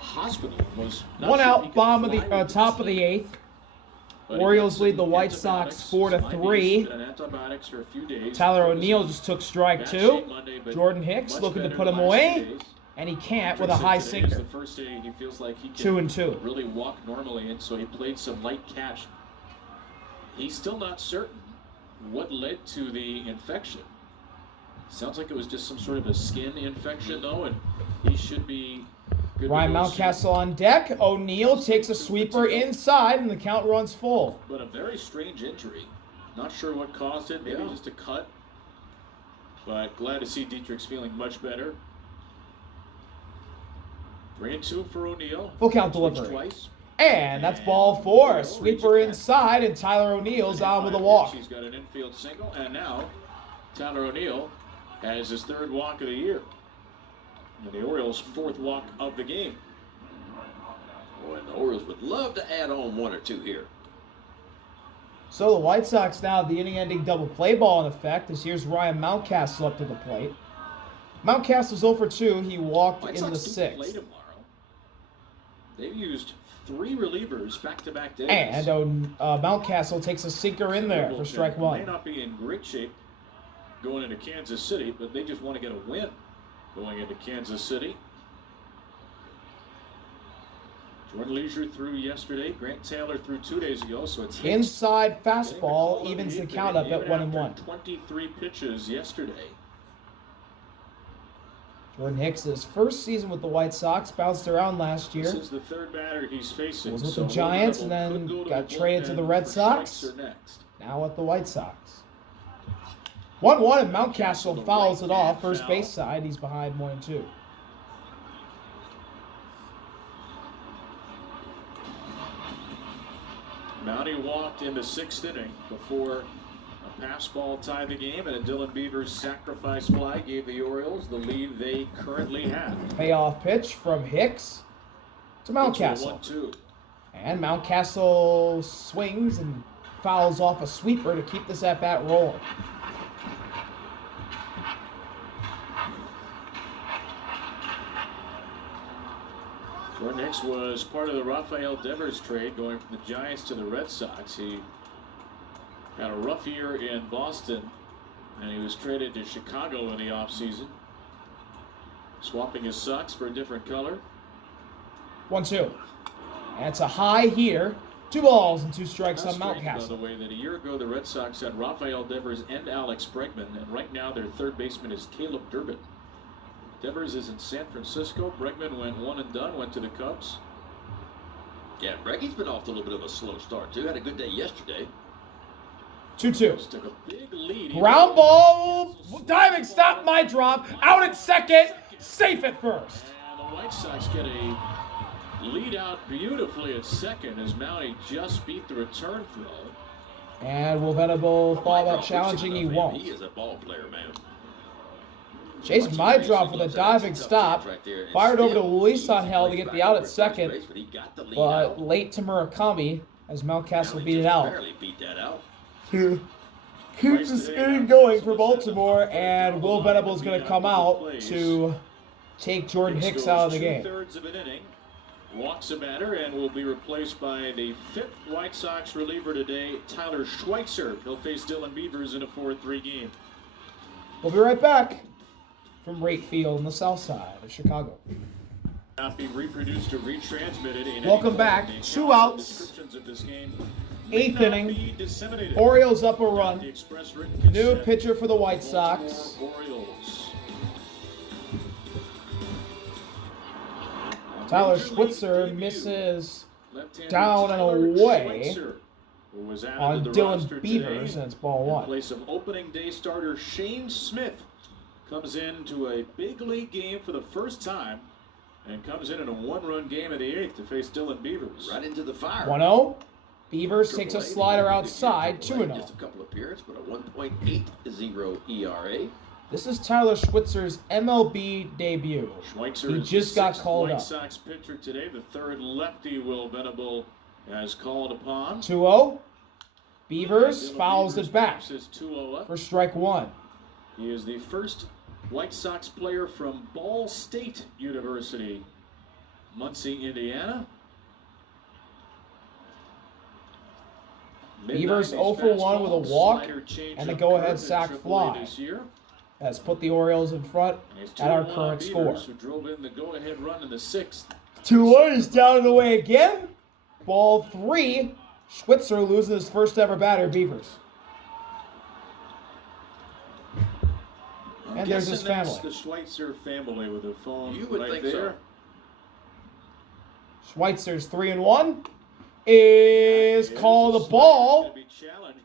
hospital. Was One out, bottom of the top of the 8th. Orioles lead the White Sox 4-3. Tyler O'Neill just took strike 2. Jordan Hicks looking to put him away, and he can't with a high sinker. The first day he feels like he can 2-2. really walk normally, and so he played some light catch. He's still not certain what led to the infection. Sounds like it was just some sort of a skin infection, though, and he should be good. Ryan Mountcastle on deck. O'Neill takes a sweeper inside, and the count runs full. But a very strange injury. Not sure what caused it. Maybe just a cut. But glad to see Dietrich's feeling much better. 3-2 for O'Neill. Full count delivery. And that's ball 4. Sweeper inside, and Tyler O'Neill's on with a walk. He's got an infield single, and now Tyler O'Neill has his 3rd walk of the year. And the Orioles' 4th walk of the game. Boy, and the Orioles would love to add on 1 or 2 here. So the White Sox now have the inning-ending double play ball in effect, as here's Ryan Mountcastle up to the plate. Mountcastle's 0 for 2. He walked in the 6th. Play tomorrow. They've used 3 relievers back-to-back days. And Mountcastle takes a sinker in there for strike 1. May not be in great shape going into Kansas City, but they just want to get a win going into Kansas City. Jordan Leisure threw yesterday. Grant Taylor threw 2 days ago, so it's inside fastball evens the count up at 1-1. 23 pitches yesterday. Jordan Hicks' first season with the White Sox, bounced around last year. This is the 3rd batter he's facing. Was with the Giants and then got traded to the Red Sox. Now with the White Sox. 1-1, and Mountcastle fouls it off. First base side, he's behind 1-2. Mountie walked in the 6th inning before a pass ball tied the game, and a Dylan Beavers sacrifice fly gave the Orioles the lead they currently have. Payoff pitch from Hicks to Mountcastle. And Mountcastle swings and fouls off a sweeper to keep this at-bat rolling. Jordan Hicks was part of the Rafael Devers trade going from the Giants to the Red Sox. He had a rough year in Boston, and he was traded to Chicago in the offseason, swapping his socks for a different color. 1-2. And it's a high here. 2 balls and 2 strikes on Mountcastle. By the way, that a year ago the Red Sox had Rafael Devers and Alex Bregman, and right now their 3rd baseman is Caleb Durbin. Devers is in San Francisco. Bregman went 1 and done, went to the Cubs. Yeah, Breggy's been off to a little bit of a slow start, too. Had a good day yesterday. 2-2. Took a big lead. Ground ball. Diving stop, my drop. Out at second. Safe at first. And the White Sox get a lead out beautifully at second as Mountie just beat the return throw. And will Venable follow up challenging? He won't. He is a ball player, man. Chase Mydrop with a diving stop. Fired over to Luis Angel to get the out at second. But late to Murakami as Mountcastle beat it out. Keeps this inning going for Baltimore, and Will Venable's going to come out to take Jordan Hicks out of the game. 2/3 of an inning. Walks a batter and will be replaced by the 5th White Sox reliever today, Tyler Schweitzer. He'll face Dylan Beavers in a 4-3 game. We'll be right back from Rate Field on the south side of Chicago. Not be reproduced or retransmitted. Welcome back. 2 outs. 8th inning. Orioles up a run. New pitcher for the White Sox. Tyler Schweitzer misses down and away on Dylan Beavers, and it's ball 1. In place of opening day starter Shane Smith comes into a big league game for the first time and comes in a 1-run game of the 8th to face Dylan Beavers. Right into the fire. 1-0. Beavers takes a slider outside, 2-0. Just a couple appearances, but a 1.80 ERA. This is Tyler Schweitzer's MLB debut. He just got called up. White Sox pitcher today, the 3rd lefty Will Venable has called upon. 2-0. Beavers fouls it back for strike 1. He is the first White Sox player from Ball State University Muncie, Indiana. Beavers 0 for 1 with a walk and a go-ahead sac fly. That's put the Orioles in front at our current score. Who drove in the go-ahead run in the 6th. 2-1 is down and away again. Ball 3. Schweitzer losing his first ever batter, Beavers. And there's his family. The Schweitzer family with a phone You would right think there. so. Schweitzer's 3-1 is called a ball,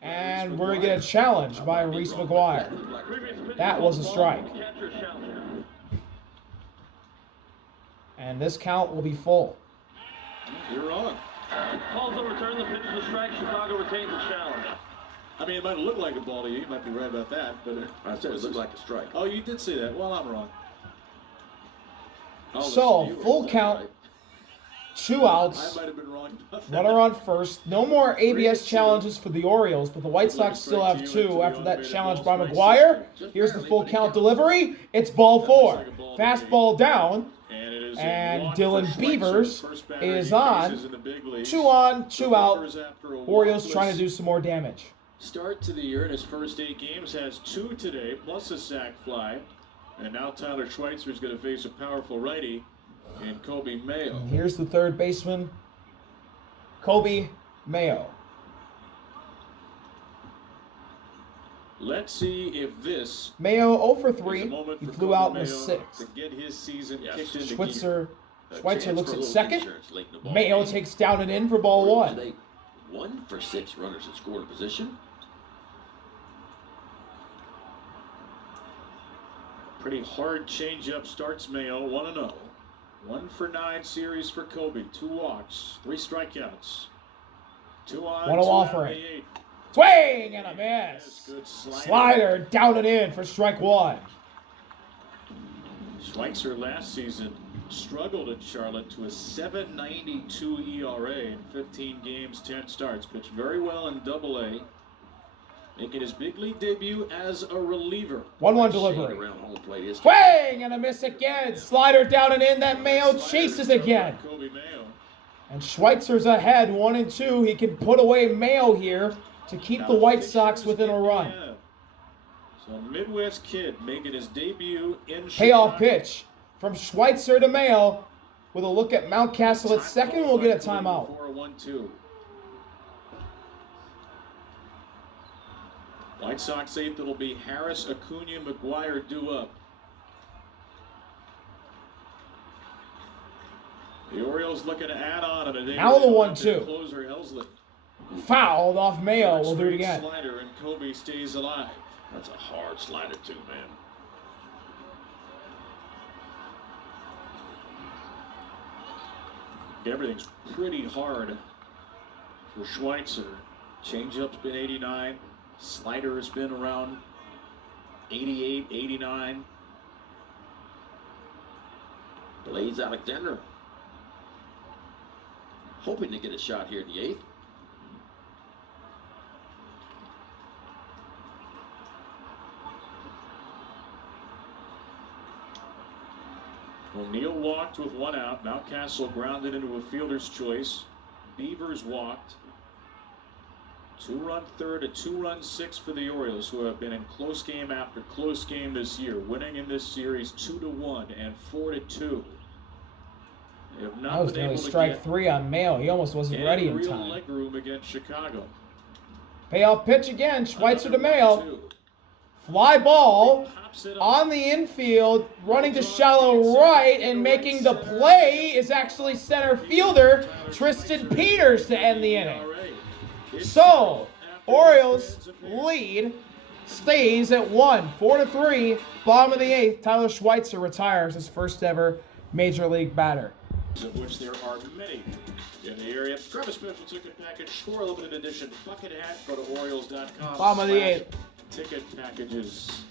and we're going to get a challenge by Reese McGuire. That was a strike. And this count will be full. You're wrong. Calls the return, the pitch is a strike. Chicago retains the challenge. I mean, it might look like a ball to you. You might be right about that. But I said it looked like a strike. Oh, you did say that. Well, I'm wrong. So, full count. 2 outs. I might have been wrong about that. Runner on first. No more ABS challenges for the Orioles, but the White Sox still have 2 after that challenge by McGuire. Here's the full count delivery. It's ball 4. Fastball down. And Dylan Beavers is on. 2 on, 2 out. Orioles trying to do some more damage. Start to the year in his first 8 games has 2 today, plus a sac fly. And now Tyler Schweitzer is going to face a powerful righty in Kobe Mayo. And here's the third baseman, Kobe Mayo. Let's see if this Mayo 0 for 3. He flew out in the to 6th. get his season kicked into Schweitzer looks at Chance for second. insurance late in the ball Mayo game. takes down and in for ball 1. Today, 1 for 6 runners in scoring position. Pretty hard changeup starts Mayo 1-0. 1 for 9 series for Kobe. 2 walks, 3 strikeouts. 2 on, 1-0 2 out offering. in the 8th. Swing and a miss. Good Slider down and in for strike 1. Schweitzer last season struggled at Charlotte to a 7.92 ERA in 15 games, 10 starts. Pitched very well in Double-A, making his big league debut as a reliever. 1-1 delivery. Around home plate is Swing and a miss again. Slider down and in. That Mayo chases again. Kobe Mayo. And Schweitzer's ahead 1-2. He can put away Mayo here to keep the White Sox within a run. So Midwest kid making his debut in Payoff Chicago. pitch from Schweitzer to Mayo with a look at Mountcastle at second. We'll get a timeout. For a 1-2. White Sox 8th, it'll be Harris, Acuna, McGuire due up. The Orioles looking to add on in a day. Now the 1-2. Closer Helsley. Fouled off Mayo. We'll do it again. Slider and Kobe stays alive. That's a hard slider too, man. Everything's pretty hard for Schweitzer. Changeup's been 89. Slider has been around 88, 89. Blaze Alexander hoping to get a shot here in the 8th. O'Neill walked with 1 out. Mountcastle grounded into a fielder's choice. Beavers walked. 2-run third, a 2-run 6th for the Orioles, who have been in close game after close game this year, winning in this series 2-1 and 4-2. They have not That was been nearly able to strike get 3 on Mayo. He almost wasn't any ready in real time. leg room against Chicago. Payoff pitch again. Schweitzer to Another Mayo. 1-2. Fly ball Pops it up. on the infield, running to shallow right, and making the play is actually center fielder Tristan Peters to end the inning. So, Orioles lead stays at 1, 4-3. Bottom of the 8th, Tyler Schweitzer retires his first ever major league batter. Of which there are many in the area. Grab a special ticket package for a limited edition bucket hat. Go to Orioles.com. Bottom of the 8th. Ticket packages.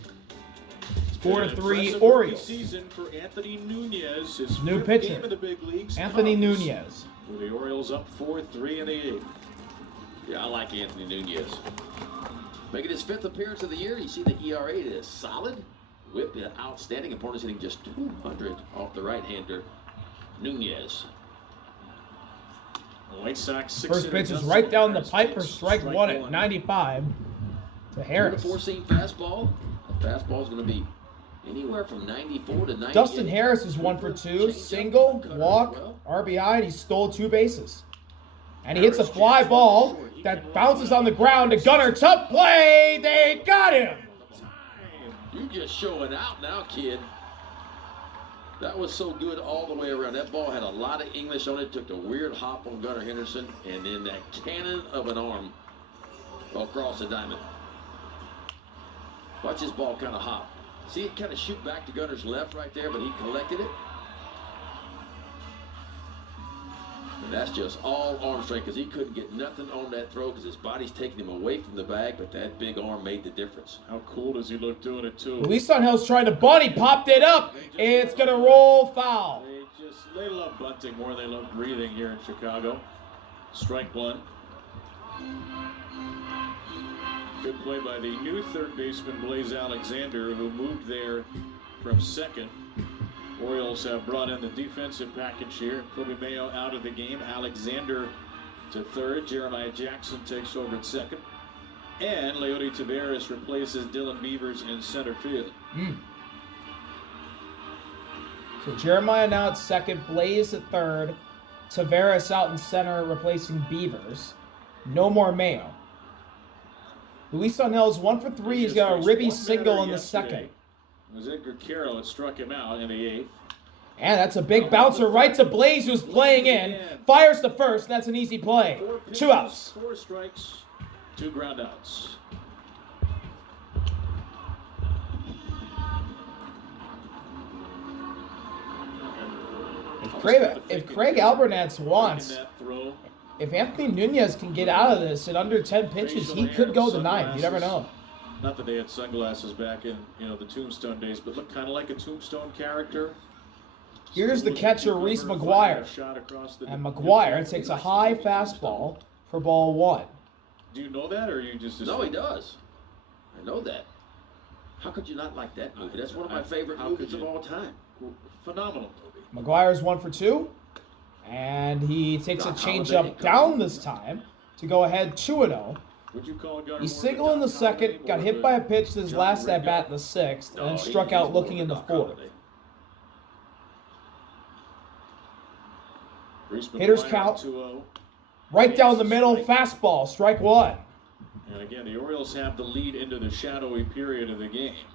4-3 Orioles. Season for Anthony Nunez, his New 5th pitcher. game of the big leagues. Anthony comes Nunez. With the Orioles up 4-3 in the 8th. Yeah, I like Anthony Nunez. Making his 5th appearance of the year. You see the ERA is solid. Whip outstanding. Opponents hitting just 200 off the right-hander. Nunez. The White Sox First pitch is right down the pipe for strike one at 95 to Harris. Four-seam fastball. The fastball is going to be anywhere from 94 to 98. Dustin Harris is 1 for 2, single, walk, RBI, and he stole 2 bases. And he hits a fly ball that bounces on the ground to Gunnar. Tough play. They got him. You just showing out now, kid. That was so good all the way around. That ball had a lot of English on it. Took the weird hop on Gunnar Henderson, and then that cannon of an arm across the diamond. Watch this ball kind of hop. See it kind of shoot back to Gunnar's left right there, but he collected it. And that's just all arm strength because he couldn't get nothing on that throw because his body's taking him away from the bag, but that big arm made the difference. How cool does he look doing it, too? Luis Angel's trying to bunt. He popped it up. It's going to roll foul. They love bunting more than they love breathing here in Chicago. Strike one. Good play by the new third baseman, Blaze Alexander, who moved there from second. Orioles have brought in the defensive package here. Kobe Mayo out of the game. Alexander to third. Jeremiah Jackson takes over at second. And Leody Taveras replaces Dylan Beavers in center field. So Jeremiah now at second, Blaze at third, Taveras out in center replacing Beavers. No more Mayo. Luis Angel's 1 for 3. He's got a ribby single in the second. It was Edgar Carroll that struck him out in the eighth. And that's a big bouncer right to Blaze, who's playing in. Fires to first, and that's an easy play. 2 outs. 4 strikes, 2 groundouts. If Craig Albernatz wants, if Anthony Nunez can get out of this in under 10 pitches, he could go the 9th. You never know. Not that they had sunglasses back in the Tombstone days, but looked kind of like a Tombstone character. Here's the catcher, Reese McGuire. And McGuire takes a high fastball for ball 1. Do you know that, or you just... No, he does. I know that. How could you not like that movie? That's one of my favorite movies of all time. Phenomenal movie. McGuire's 1 for 2. And he takes a changeup down this time to go ahead 2-0. He singled in the second, got hit by a pitch to his last at-bat in the 6th, and then struck out looking in the 4th. Hitters count. Right down the middle, fastball, strike 1. And again, the Orioles have the lead into the shadowy period of the game.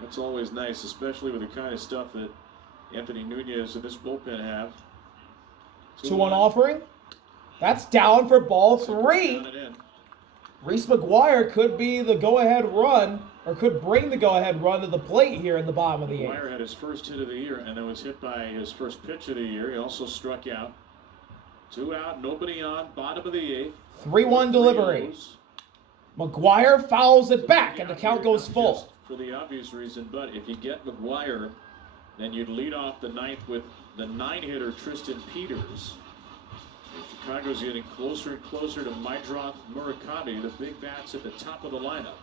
That's always nice, especially with the kind of stuff that Anthony Nunez and this bullpen have. 2-1 offering. That's down for ball 3. Reese McGuire could be the go-ahead run, or could bring the go-ahead run to the plate here in the bottom of the 8th. McGuire had his first hit of the year, and then was hit by his first pitch of the year. He also struck out. 2 out, nobody on, bottom of the 8th. 3-1 delivery. McGuire fouls it back, and the count goes full. For the obvious reason, but if you get McGuire, then you'd lead off the 9th with the 9-hitter Tristan Peters. Chicago's getting closer and closer to Mydroth Murakami, the big bats at the top of the lineup.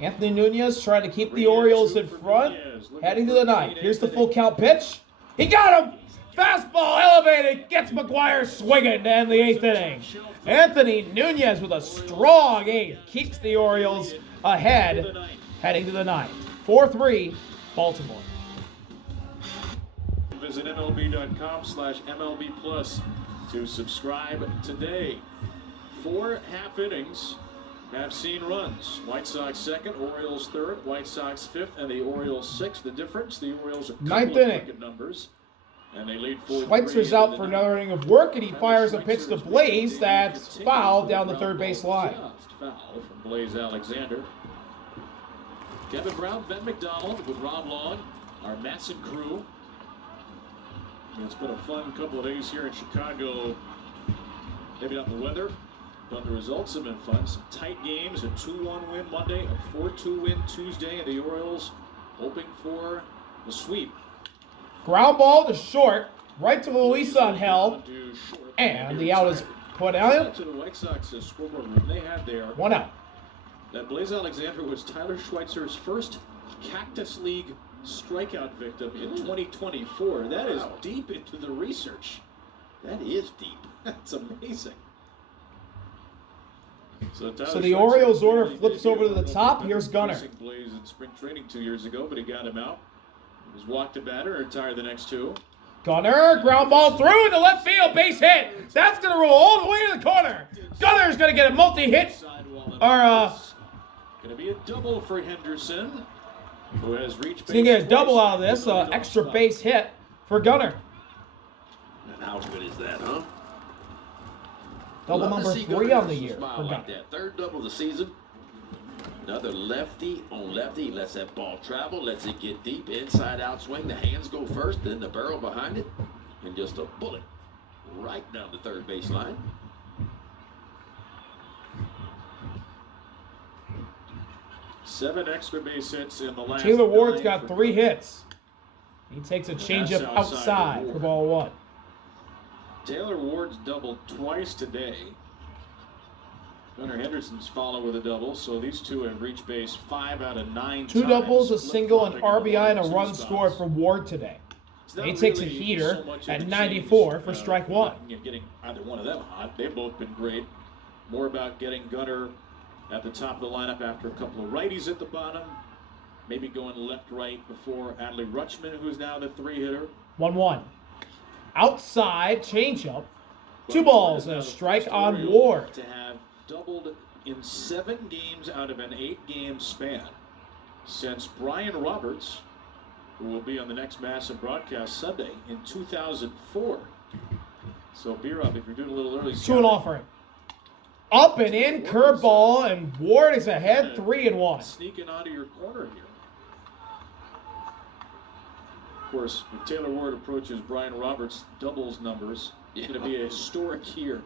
Anthony Nunez trying to keep the Orioles in front, heading to the 9th. Here's the full count pitch. He got him! Fastball elevated, gets McGuire swinging to end the 8th inning. Anthony Nunez with a strong 8th keeps the Orioles ahead, heading to the 9th. 4-3, Baltimore. Visit MLB.com/MLB Plus to subscribe today. 4 half innings have seen runs. White Sox 2nd, Orioles 3rd, White Sox 5th, and the Orioles 6th. The difference, the Orioles are 9th inning. Numbers, and they lead 4-3. Schweitzer's out for another inning of work, and he fires a pitch to Blaze that's fouled down the third base line. Foul from Blaze Alexander. Kevin Brown, Ben McDonald with Rob Long, our Matson crew. It's been a fun couple of days here in Chicago. Maybe not the weather, but the results have been fun. Some tight games, a 2-1 win Monday, a 4-2 win Tuesday, and the Orioles hoping for the sweep. Ground ball to short, right to Luis Angel, and the out is put out. To the White Sox scoreboard room, they had there 1 out. that Blaze Alexander was Tyler Schweitzer's first Cactus League strikeout victim in 2024. That is deep into the research. That is deep. That's amazing. So the Orioles order flips over to the top. Here's Gunnar. Blaze in spring training 2 years ago, but he got him out. He was walked to batter and retired the next two. Gunnar, ground ball through the left field, base hit. That's going to roll all the way to the corner. Gunner's going to get a multi-hit. Going to be a double for Henderson, who has reached base. He's going to get a double out of this, extra base hit for Gunnar. And how good is that, huh? Double number 3 on the year for Gunnar. That third double of the season. Another lefty on lefty. Lets that ball travel. Lets it get deep. Inside out swing. The hands go first. Then the barrel behind it. And just a bullet right down the third baseline. Seven extra base hits in the last. Taylor Ward's got 3 hits. He takes a changeup outside for ball 1. Taylor Ward's doubled twice today. Gunnar Henderson's followed with a double, so these two have reached base 5 out of 9 2 times. doubles, a single, an RBI, and a run spots. scored for Ward today. He takes a heater so much at of a 94 change, for strike 1. Getting either one of them hot. They've both been great. More about getting Gunnar at the top of the lineup after a couple of righties at the bottom. Maybe going left-right before Adley Rutschman, who's now the 3-hitter. 1-1. Outside, changeup. 2 balls and a strike on Ward. To have doubled in 7 games out of an 8-game span since Brian Roberts, who will be on the next massive broadcast Sunday, in 2004. So, B-Rob, if you're doing a little early... 2-0 offering. Up and in, curveball, and Ward is ahead 3-1. Sneaking out of your corner here. Of course, if Taylor Ward approaches Brian Roberts' doubles numbers, it's going to be a historic year.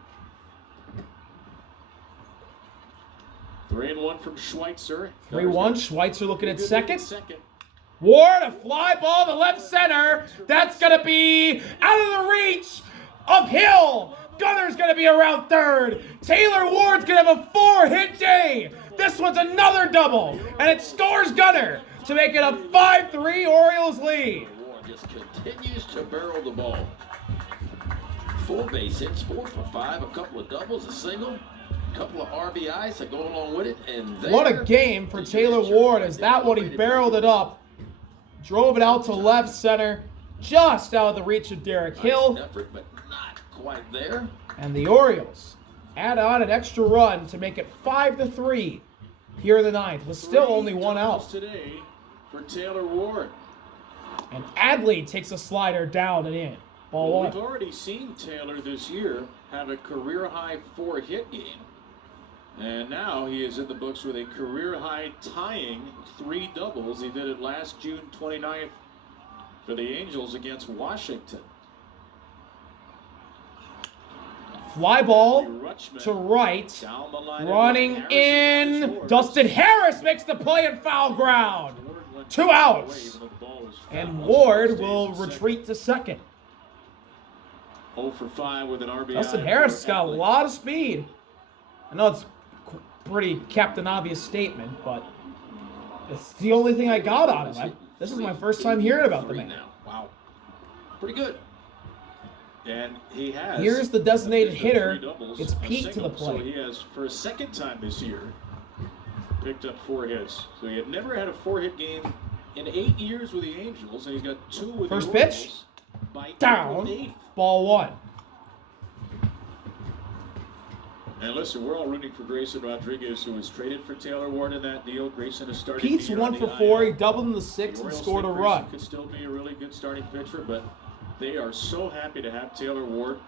3-1 from Schweitzer. 3-1. Schweitzer looking at second. Ward, a fly ball to left center. That's going to be out of the reach of Hill. Gunner's going to be around third. Taylor Ward's going to have a 4-hit day. This one's another double, and it scores Gunner to make it a 5-3 Orioles lead. Ward just continues to barrel the ball. 4 base hits, 4 for 5, a couple of doubles, a single, a couple of RBIs that go along with it. And what a game for Taylor Ward, as that one he barreled it up, drove it out to left center, just out of the reach of Derek Hill. Nice effort, but not quite there. And the Orioles add on an extra run to make it 5-3 here in the 9th, with still only 1 out. Today for Taylor Ward. And Adley takes a slider down and in. Ball 1. We've already seen Taylor this year have a career-high 4-hit game. And now he is in the books with a career-high tying 3 doubles. He did it last June 29th for the Angels against Washington. Fly ball to right. Running in. Dustin Harris makes the play in foul ground. 2 outs. And Ward will retreat to second. 0 for 5 with an RBI. Dustin Harris has got a lot of speed. I know it's a pretty Captain Obvious statement, but it's the only thing I got on him. This is my first time hearing about the man. Wow. Pretty good. And he has. Here's the designated hitter. It's Pete to the plate. So he has, for a second time this year, picked up 4 hits. So he had never had a 4-hit game in 8 years with the Angels, and he's got 2 with First the pitch. By Down. April 8th. Ball 1. And listen, we're all rooting for Grayson Rodriguez, who was traded for Taylor Ward in that deal. Grayson has started. Pete's 1 for 4. He doubled in the 6th and scored a run. Could still be a really good starting pitcher, but they are so happy to have Taylor Ward,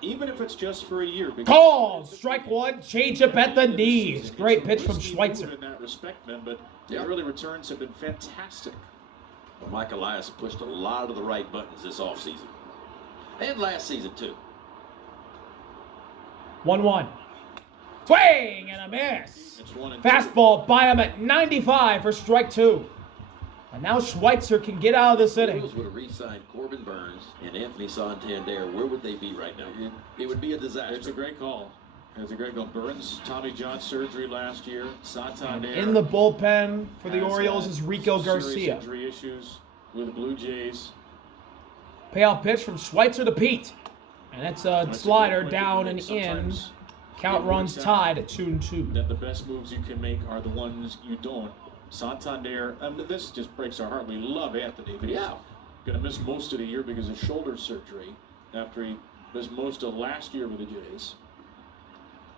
even if it's just for a year. Called strike 1, change up at the knees. Great pitch from Schweitzer. In that respect, man, but the early returns have been fantastic. Well, Mike Elias pushed a lot of the right buttons this offseason. And last season, too. 1-1. Swing and a miss. Fastball by him at 95 for strike 2. And now Schweitzer can get out of this inning. Orioles would have re-signed Corbin Burns and Anthony Santander. Where would they be right now? It would be a disaster. It's a great call. As a Greg Burns, Tommy John surgery last year. Santander. In the bullpen for the has Orioles had is Rico serious Garcia. Injury issues with the Blue Jays. Payoff pitch from Schweitzer to Pete. And that's a slider down and in. Sometimes Count runs tied at 2-2. that the best moves you can make are the ones you don't. Santander, this just breaks our heart. We love Anthony, but he's going to miss most of the year because of shoulder surgery after he missed most of last year with the Jays.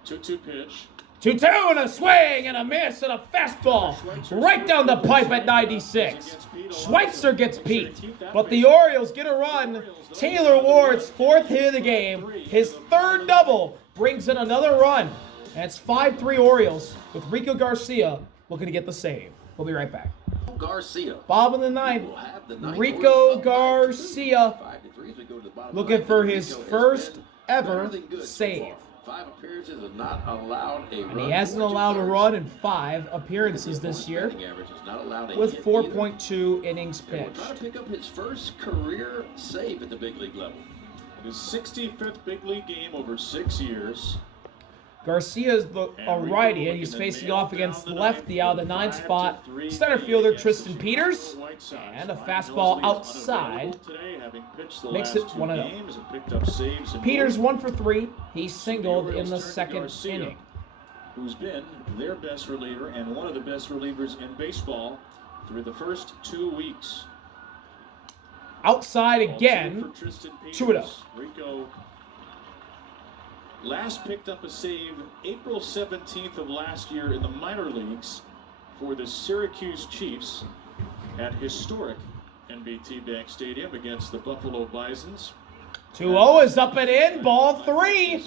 2-2 pitch. 2-2 and a swing and a miss and a fastball right down the pipe at 96. Schweitzer gets Pete, but the Orioles get a run. Taylor Ward's 4th hit of the game, his 3rd double, brings in another run. And it's 5-3 Orioles with Rico Garcia looking to get the save. We'll be right back. Garcia. Bob in the ninth. Rico Garcia looking for his first ever save. 5 appearances and not allowed a run. And he hasn't allowed a run in 5 appearances this year with 4.2 innings pitched. Trying to pick up his first career save at the big league level. His 65th big league game over 6 years. Garcia's a righty, and he's facing off against lefty out of the 9th spot. Center fielder Tristan Peters, and a fastball outside makes it 1-0. Peters 1 for 3. He singled in the 2nd inning. Who's been their best reliever and one of the best relievers in baseball through the first 2 weeks. Outside again, 2-0. Rico last picked up a save April 17th of last year in the minor leagues for the Syracuse Chiefs at historic NBT Bank Stadium against the Buffalo Bisons. 2-0 is up and in, ball 3.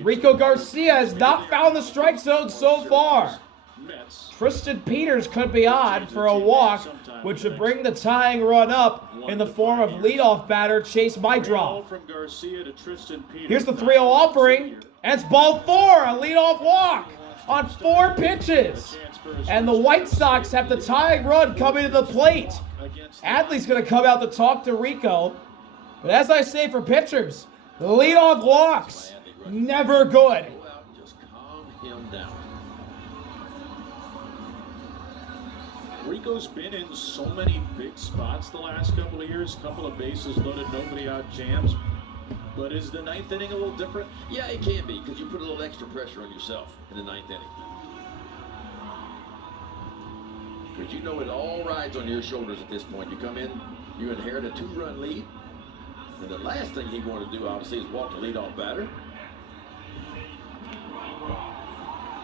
Rico Garcia has not found the strike zone so far. Tristan Peters could be on for a walk, which would bring the tying run up in the form of leadoff batter Chase Mydroff. Here's the 3-0 offering, and it's ball 4, a leadoff walk on 4 pitches. And the White Sox have the tying run coming to the plate. Adley's going to come out to talk to Rico. But as I say for pitchers, the leadoff walks, never good. Just calm him down. Rico's been in so many big spots the last couple of years, couple of bases loaded, nobody out jams. But is the 9th inning a little different? Yeah, it can be, because you put a little extra pressure on yourself in the 9th inning. Because you know it all rides on your shoulders at this point. You come in, you inherit a 2-run lead, and the last thing he wanted to do, obviously, is walk the leadoff batter.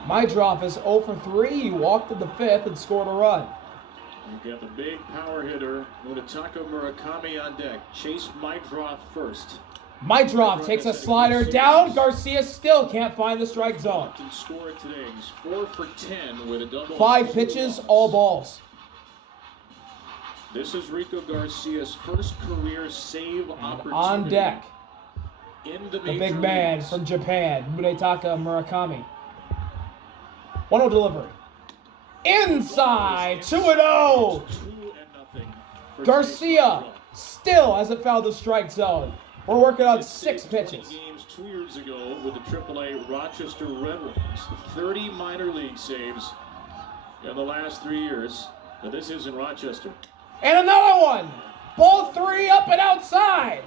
Mydroff is 0 for 3. He walked in the 5th and scored a run. You got the big power hitter, Munetaka Murakami on deck. Chase Mydroff first. Mydroff takes a slider down. Garcia still can't find the strike zone. Score today. He's 4 for 10 with a double. 5 pitches, all balls. This is Rico Garcia's first career save opportunity. On deck, in the big man from Japan, Munetaka Murakami. 1-0 delivery. Inside, 2-0. Garcia still hasn't found the strike zone. We're working on 6 pitches. Games 2 years ago with the AAA Rochester Red Wings. 30 minor league saves in the last 3 years. But this is in Rochester. And another one. Ball 3 up and outside.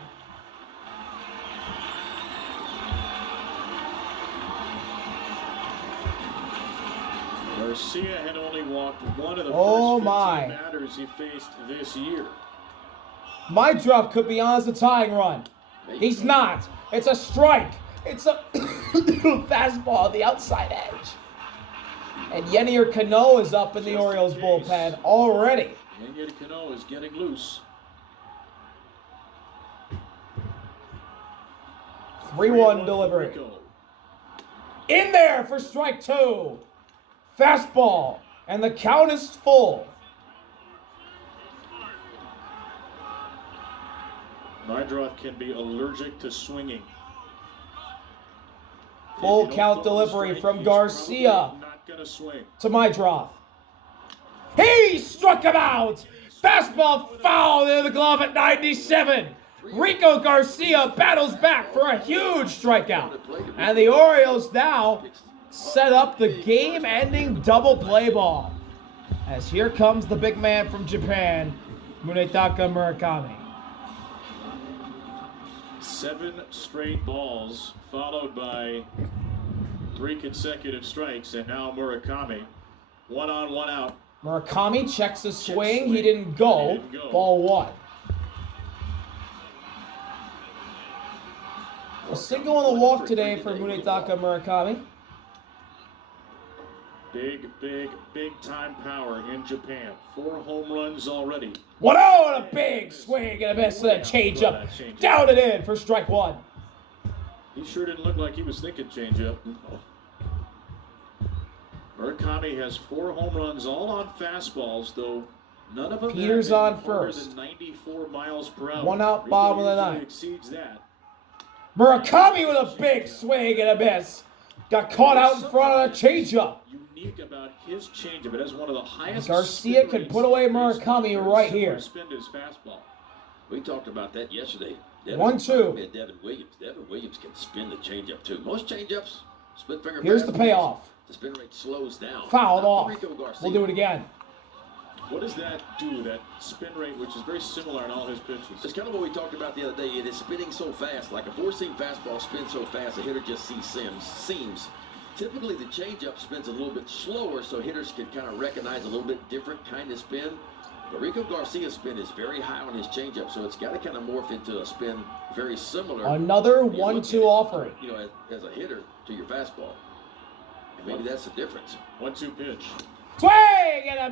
Garcia had only walked one of the first 15 batters he faced this year. Mydroff could be on as a tying run. He's not. It's a strike. It's a fastball on the outside edge. And Yennier Cano is up in the Orioles bullpen already. Yennier Cano is getting loose. 3-1 delivery. In there for strike 2. Fastball. And the count is full. Mydroff can be allergic to swinging. Full count delivery from Garcia to Mydroff. He struck him out. Fastball foul into the glove at 97. Rico Garcia battles back for a huge strikeout. And the Orioles now set up the game-ending double play ball. As here comes the big man from Japan, Munetaka Murakami. 7 straight balls, followed by 3 consecutive strikes, and now Murakami. 1 on, 1 out. Murakami checks the swing. He didn't go. Ball 1. A single on the walk today for Munetaka Murakami. Big time power in Japan. 4 home runs already. What a big swing and a miss with a changeup. Down and in for strike 1. He sure didn't look like he was thinking changeup. Murakami has 4 home runs, all on fastballs, though none of them Peters have on been harder first. than 94 miles per hour. 1 out, bottom of the Usually 9th. exceeds that. Murakami with a big swing and a miss. Got caught out in front of a changeup. Unique about his changeup, it has one of the highest. Garcia could put away Murakami right here. Spin his fastball. We talked about that yesterday. 1-2. Devin Williams. Devin Williams can spin the changeup too. Most changeups, split finger. Here's the payoff. The spin rate slows down. Fouled off. Rico Garcia. We'll do it again. What does that do, that spin rate, which is very similar in all his pitches? It's kind of what we talked about the other day. It is spinning so fast. Like a 4-seam fastball spins so fast, a hitter just sees seams. Typically, the changeup spins a little bit slower, so hitters can kind of recognize a little bit different kind of spin. But Rico Garcia's spin is very high on his changeup, so it's got to kind of morph into a spin very similar. Another 1-2 offering. You know, as a hitter to your fastball. And maybe that's the difference. 1-2 pitch. Swing and a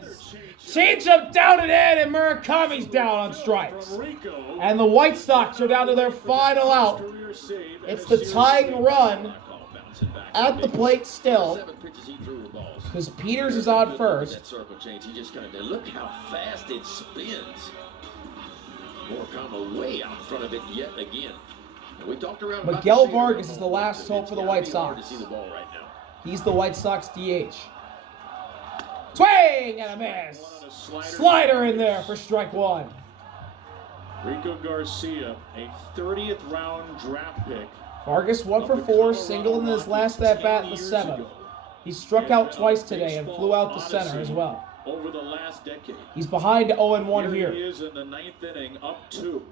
miss. Changeup down and in, and Murakami's down on strikes. And the White Sox are down to their final out. It's the tying run at the plate still, 7 pitches he threw were balls. because Peters is on first. That circle change, he just kind of look how fast it spins. Murakami way out in front of it yet again. And we talked around. Miguel Vargas is the last hope for the White Sox. To see the ball right now. He's the White Sox DH. Swing and a miss. Slider in there for strike 1. Rico Garcia, a 30th round draft pick. Vargas 1 for 4, single in his last at-bat in the 7th. He struck out twice today and flew out the center as well. Over the last decade. He's behind 0-1 here. He is in the 9th inning, up 2.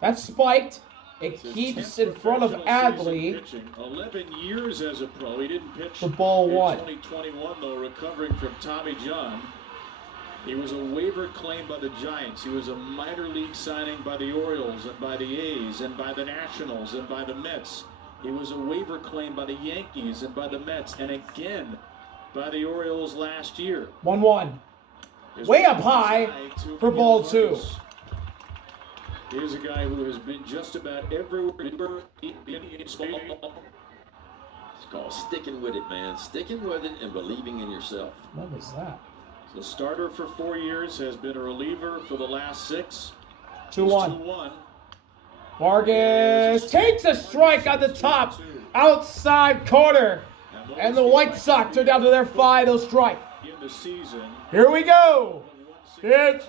That's spiked. It keeps in front of Adley 11 years as a pro. He didn't pitch for ball 1. in 2021, though, recovering from Tommy John. He was a waiver claim by the Giants. He was a minor league signing by the Orioles and by the A's and by the Nationals and by the Mets. He was a waiver claim by the Yankees and by the Mets and again by the Orioles last year. 1-1. Way up high for ball 2. Here's a guy who has been just about everywhere in baseball. It's called sticking with it, man. Sticking with it and believing in yourself. What was that? The starter for 4 years, has been a reliever for the last 6. 2-1. 2-1. Vargas takes a strike on the top, outside corner. And the White Sox are down to their final strike. In the season. Here we go. It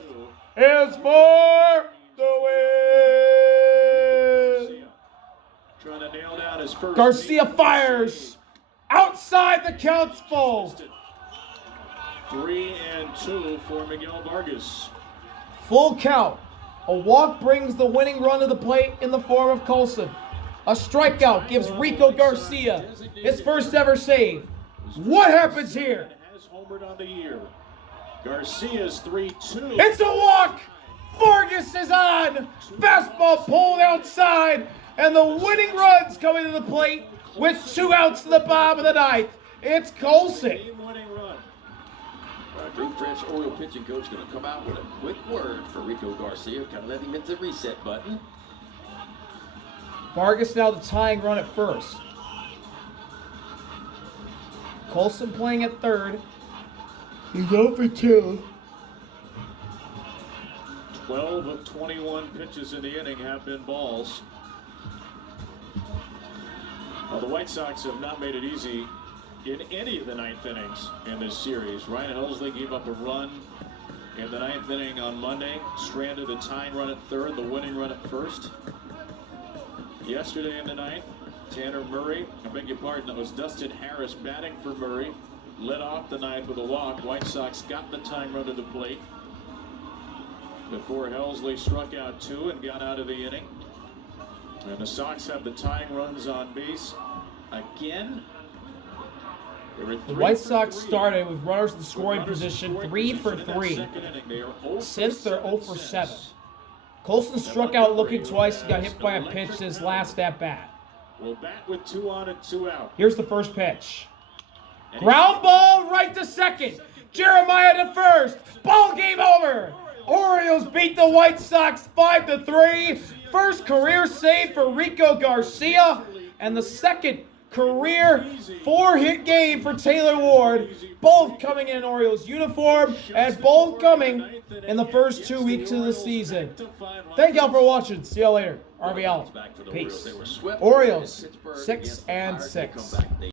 is for the win. Trying to nail down his first. Garcia fires. Outside, the count's full. 3-2 for Miguel Vargas. Full count. A walk brings the winning run to the plate in the form of Colson. A strikeout gives Rico Garcia his first ever save. What happens here? Has homered on the year. Garcia's 3-2. It's a walk. Vargas is on. Fastball pulled outside. And the winning run's coming to the plate with 2 outs in the bottom of the 9th. It's Colson. Game-winning run. Drew French, Oriole pitching coach, going to come out with a quick word for Rico Garcia. Kind of let him hit the reset button. Vargas now the tying run at first. Colson playing at third. He's 0 for 2. 12 of 21 pitches in the inning have been balls. Well, the White Sox have not made it easy in any of the 9th innings in this series. Ryan Helsley gave up a run In the 9th inning on Monday, stranded a tying run at third, the winning run at first. Yesterday in the 9th, Tanner Murray, I beg your pardon, that was Dustin Harris batting for Murray. Led off the 9th with a walk. White Sox got the tying run to the plate before Helsley struck out 2 and got out of the inning. And the Sox have the tying runs on base again. The White Sox started with runners in scoring position 3 for 3 since they're 0 for 7. Colson struck out looking twice and got hit by a pitch his last at bat. Will bat with 2 on and 2 out. Here's the first pitch. Ground ball right to second. Jeremiah to first. Ball game over. Orioles beat the White Sox 5-3. First career save for Rico Garcia, and the second career 4-hit game for Taylor Ward, both coming in an Orioles uniform and both coming in the first 2 weeks of the season. Thank y'all for watching. See y'all later. RVL. Peace. Orioles 6-6.